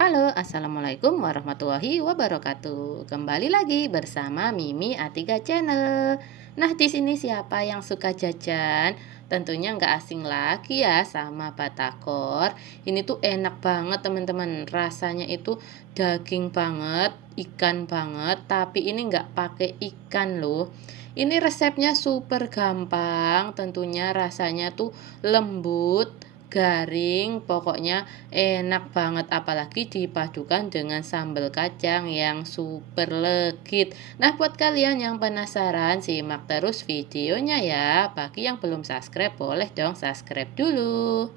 Halo, assalamualaikum warahmatullahi wabarakatuh. Kembali lagi bersama Mimi Atiga Channel. Nah, di sini siapa yang suka jajan? Tentunya nggak asing lagi ya sama batagor. Ini tuh enak banget teman-teman. Rasanya itu daging banget, ikan banget. Tapi ini nggak pakai ikan loh. Ini resepnya super gampang. Tentunya rasanya tuh lembut, garing, pokoknya enak banget apalagi dipadukan dengan sambal kacang yang super legit. Nah, buat kalian yang penasaran, simak terus videonya ya. Bagi yang belum subscribe, boleh dong subscribe dulu.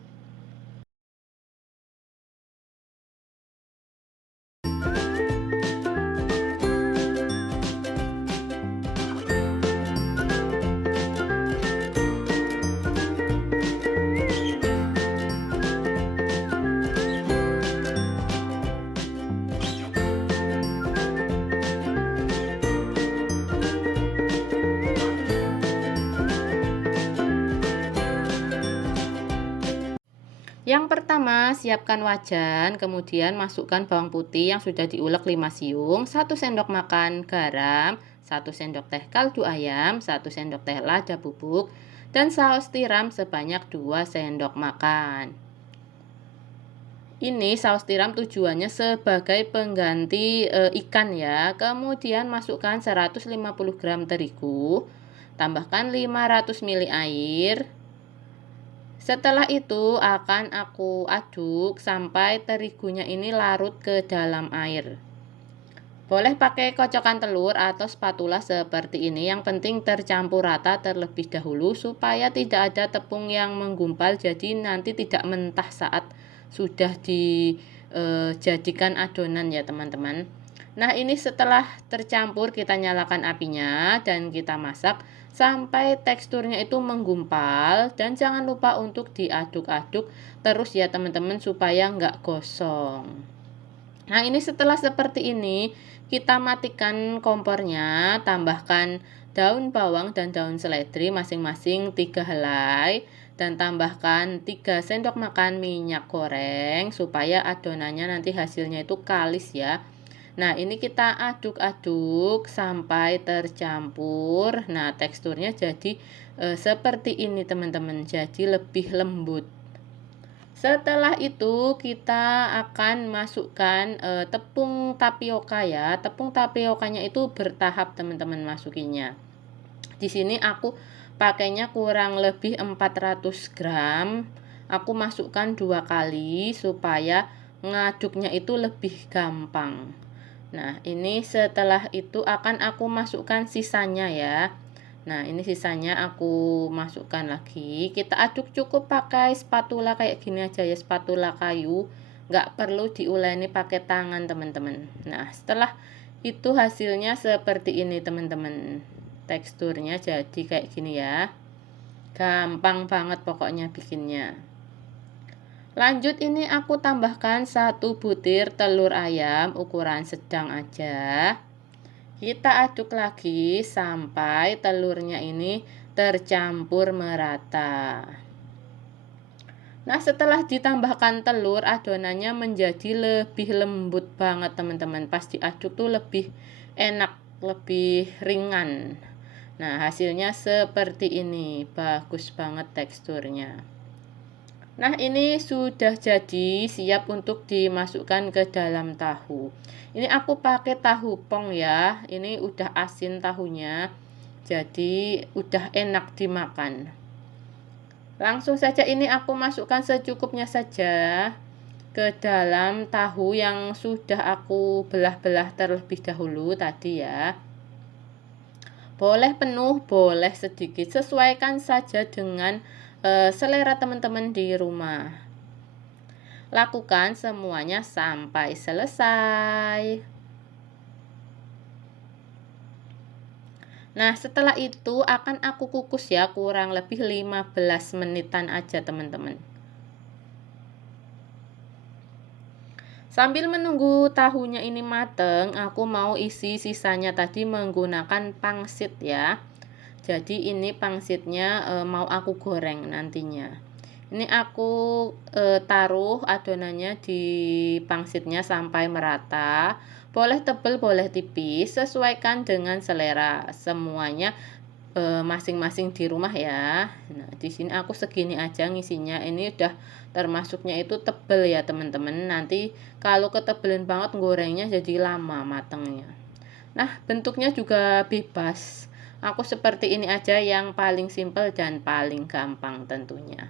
Yang pertama, siapkan wajan, kemudian masukkan bawang putih yang sudah diulek 5 siung, 1 sendok makan garam, 1 sendok teh kaldu ayam, 1 sendok teh lada bubuk, dan saus tiram sebanyak 2 sendok makan. Ini saus tiram tujuannya sebagai pengganti ikan ya. Kemudian masukkan 150 gram terigu, tambahkan 500 ml air. Setelah itu akan aku aduk sampai terigunya ini larut ke dalam air. Boleh pakai kocokan telur atau spatula seperti ini. Yang penting tercampur rata terlebih dahulu supaya tidak ada tepung yang menggumpal. Jadi nanti tidak mentah saat sudah dijadikan adonan ya teman-teman. Nah, ini setelah tercampur kita nyalakan apinya dan kita masak sampai teksturnya itu menggumpal, dan jangan lupa untuk diaduk-aduk terus ya teman-teman supaya nggak gosong. Nah, ini setelah seperti ini, kita matikan kompornya, tambahkan daun bawang dan daun seledri masing-masing 3 helai, dan tambahkan 3 sendok makan minyak goreng supaya adonannya nanti hasilnya itu kalis ya. Nah, ini kita aduk-aduk sampai tercampur. Nah, teksturnya jadi seperti ini teman-teman, jadi lebih lembut. Setelah itu kita akan masukkan tepung tapioka ya. Tepung tapiokanya itu bertahap teman-teman masukinya. Di sini aku pakainya kurang lebih 400 gram. Aku masukkan 2 kali supaya ngaduknya itu lebih gampang. Nah, ini setelah itu akan aku masukkan sisanya ya. Nah, ini sisanya aku masukkan lagi. Kita aduk cukup pakai spatula kayak gini aja ya, spatula kayu. Nggak perlu diuleni pakai tangan, teman-teman. Nah, setelah itu hasilnya seperti ini, teman-teman. Teksturnya jadi kayak gini ya. Gampang banget pokoknya bikinnya. Lanjut, ini aku tambahkan 1 butir telur ayam ukuran sedang aja. Kita aduk lagi sampai telurnya ini tercampur merata. Nah, setelah ditambahkan telur, adonannya menjadi lebih lembut banget teman-teman. Pas diaduk tuh lebih enak, lebih ringan. Nah, hasilnya seperti ini. Bagus banget teksturnya. Nah, ini sudah jadi, siap untuk dimasukkan ke dalam tahu. Ini aku pakai tahu pong ya. Ini udah asin tahunya. Jadi udah enak dimakan. Langsung saja ini aku masukkan secukupnya saja ke dalam tahu yang sudah aku belah-belah terlebih dahulu tadi ya. Boleh penuh, boleh sedikit. Sesuaikan saja dengan selera teman-teman di rumah. Lakukan semuanya sampai selesai. Nah, setelah itu akan aku kukus ya, kurang lebih 15 menitan aja teman-teman. Sambil menunggu tahunya ini mateng, aku mau isi sisanya tadi menggunakan pangsit ya. Jadi ini pangsitnya mau aku goreng nantinya. Ini aku taruh adonannya di pangsitnya sampai merata. Boleh tebal, boleh tipis, sesuaikan dengan selera semuanya masing-masing di rumah ya. Nah, di sini aku segini aja ngisinya. Ini udah termasuknya itu tebel ya, teman-teman. Nanti kalau ketebelan banget gorengnya jadi lama matangnya. Nah, bentuknya juga bebas. Aku seperti ini aja yang paling simpel dan paling gampang tentunya.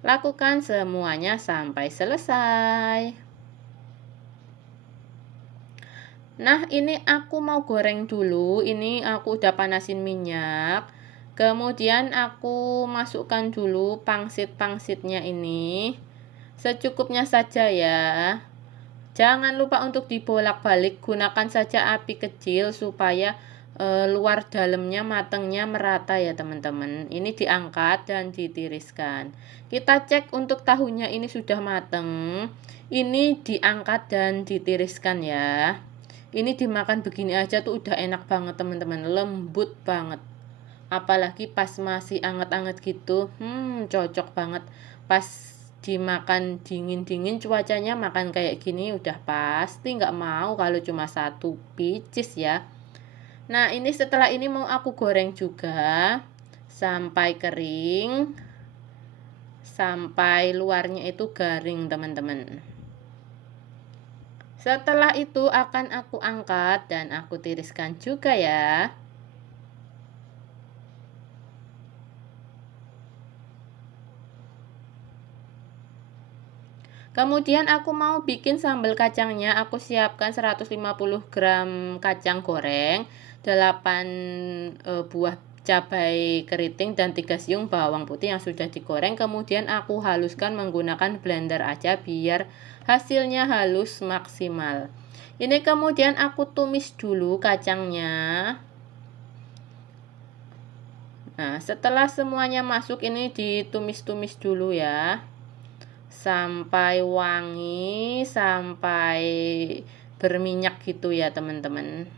Lakukan semuanya sampai selesai. Nah, ini aku mau goreng dulu. Ini aku udah panasin minyak. Kemudian aku masukkan dulu pangsit-pangsitnya ini. Secukupnya saja ya. Jangan lupa untuk dibolak-balik. Gunakan saja api kecil supaya luar dalamnya matangnya merata ya, teman-teman. Ini diangkat dan ditiriskan. Kita cek untuk tahunya ini sudah matang. Ini diangkat dan ditiriskan ya. Ini dimakan begini aja tuh udah enak banget, teman-teman. Lembut banget. Apalagi pas masih anget-anget gitu. Cocok banget. Pas dimakan dingin-dingin cuacanya makan kayak gini udah pasti nggak mau kalau cuma satu pieces ya. Nah, ini setelah ini mau aku goreng juga sampai kering, sampai luarnya itu garing, teman-teman. Setelah itu akan aku angkat dan aku tiriskan juga ya. Kemudian aku mau bikin sambal kacangnya. Aku siapkan 150 gram kacang goreng, 8 buah cabai keriting dan 3 siung bawang putih yang sudah digoreng. Kemudian aku haluskan menggunakan blender aja biar hasilnya halus maksimal. Ini kemudian aku tumis dulu kacangnya. Nah, setelah semuanya masuk ini ditumis-tumis dulu ya. Sampai wangi, sampai berminyak gitu ya, teman-teman.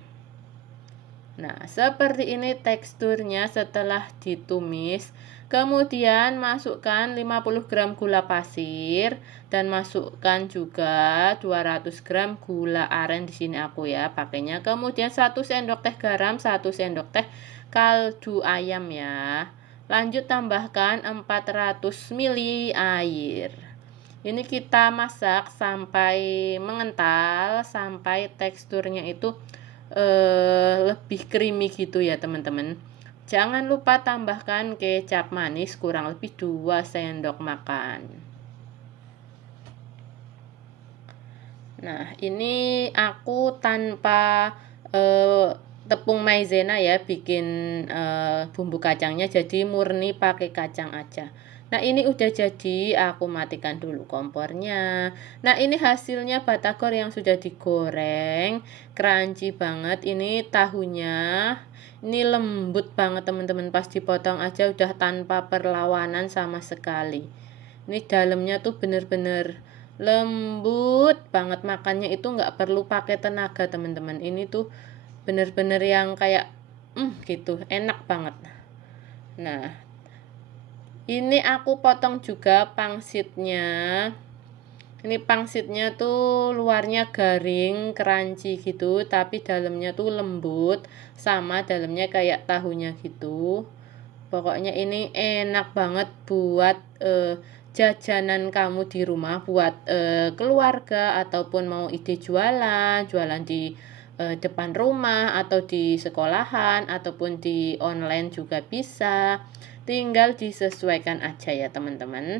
Nah, seperti ini teksturnya setelah ditumis. Kemudian masukkan 50 gram gula pasir dan masukkan juga 200 gram gula aren di sini aku ya pakainya. Kemudian 1 sendok teh garam, 1 sendok teh kaldu ayam ya. Lanjut tambahkan 400 ml air. Ini kita masak sampai mengental, sampai teksturnya itu lebih creamy gitu ya, teman-teman. Jangan lupa tambahkan kecap manis kurang lebih 2 sendok makan. Nah, ini aku tanpa tepung maizena ya bikin bumbu kacangnya, jadi murni pakai kacang aja. Nah, ini udah jadi, aku matikan dulu kompornya. Nah, ini hasilnya batagor yang sudah digoreng, crunchy banget. Ini tahunya, ini lembut banget, teman-teman. Pas dipotong aja udah tanpa perlawanan sama sekali. Ini dalamnya tuh bener-bener lembut banget, makannya itu nggak perlu pakai tenaga, teman-teman. Ini tuh bener-bener yang kayak gitu, enak banget. Nah, ini aku potong juga pangsitnya. Ini pangsitnya tuh luarnya garing, crunchy gitu, tapi dalamnya tuh lembut, sama dalamnya kayak tahunya gitu. Pokoknya ini enak banget buat jajanan kamu di rumah, buat keluarga, ataupun mau ide jualan di depan rumah, atau di sekolahan, ataupun di online juga bisa. Tinggal disesuaikan aja ya, teman-teman.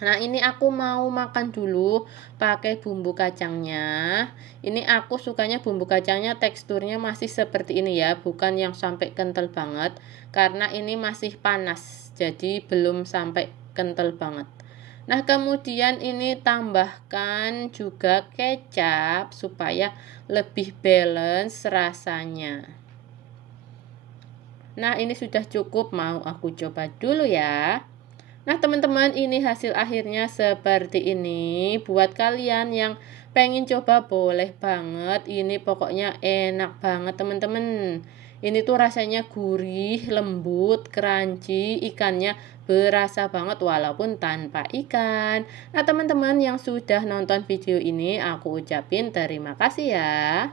Nah, ini aku mau makan dulu pakai bumbu kacangnya. Ini aku sukanya bumbu kacangnya teksturnya masih seperti ini ya, bukan yang sampai kental banget. Karena ini masih panas, jadi belum sampai kental banget. Nah, kemudian ini tambahkan juga kecap supaya lebih balance rasanya. Nah, ini sudah cukup, mau aku coba dulu ya. Nah, teman-teman, ini hasil akhirnya seperti ini. Buat kalian yang pengen coba boleh banget. Ini pokoknya enak banget, teman-teman. Ini tuh rasanya gurih, lembut, crunchy, ikannya berasa banget walaupun tanpa ikan. Nah, teman-teman yang sudah nonton video ini, aku ucapin terima kasih ya.